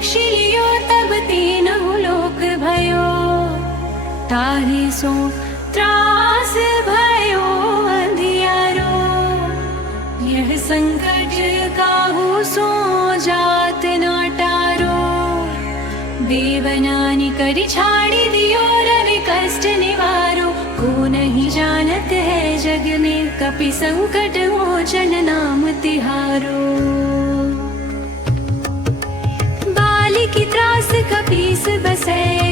रक्षी लियो तब तीनों लोक भयो। तारे सो त्रास भयो अंधियारो, यह संकट काहू सो जात न टारो। देवनानी करी छाड़ी दियो रवि कष्ट निवारो। को नहीं जानत है जग में कपि संकट मोचन नाम तिहारो। बाली की त्रास कपीस बसे